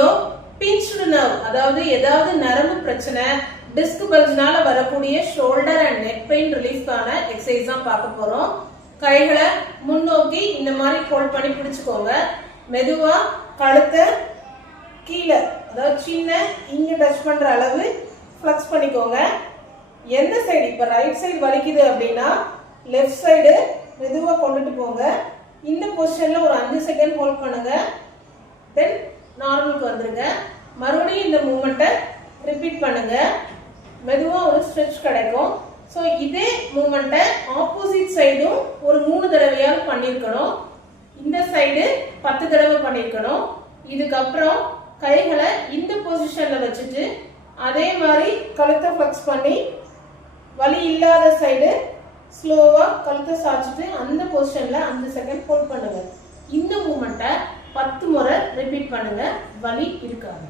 Video பிஞ்ச்டு nerve, அதாவது ஏதாவது நரம்பு பிரச்சனை, டிஸ்க் பல்ஜ்னால வரக்கூடிய ஷோல்டர் அண்ட் நெக் பெயின் ரிலீஃப்கான எக்ஸசைஸ் தான் பார்க்க போறோம். கைகளை முன்னோக்கி இந்த மாதிரி ஹோல்ட் பண்ணி பிடிச்சுக்கோங்க. மெதுவா கழுத்தை கீழே, அதாவது சின்ன இங்க டச் பண்ற அளவு ஃப்ளெக்ஸ் பண்ணிக்கோங்க. எந்த சைடு, இப்ப ரைட் சைடு வலிக்குது அப்படின்னா லெஃப்ட் சைடு மெதுவா கொண்டுட்டு போங்க. இந்த பொசிஷன்ல ஒரு 5 செகண்ட் ஹோல்ட் பண்ணுங்க. தென் நார்மலுக்கு வந்துருங்க. மறுபடியும் இந்த மூமெண்ட்டை ரிப்பீட் பண்ணுங்க. மெதுவா ஒரு ஸ்ட்ரெச் கிடைக்கும். ஸோ இதே மூமெண்ட்டை ஆப்போசிட் சைடும் ஒரு 3 தடவையாவது பண்ணியிருக்கணும். இந்த சைடு 10 தடவை பண்ணியிருக்கணும். இதுக்கப்புறம் கைகளை இந்த பொசிஷன்ல வச்சுட்டு அதே மாதிரி கழுத்தை ஃப்ளெக்ஸ் பண்ணி வலி இல்லாத சைடு ஸ்லோவா கழுத்தை சாய்ச்சிட்டு அந்த பொசிஷன்ல 5 செகண்ட் ஹோல்ட் பண்ணுங்க. இந்த மூமெண்ட்டை 10 முறை ரிப்பீட் பண்ணுங்க. வலி இருக்காது.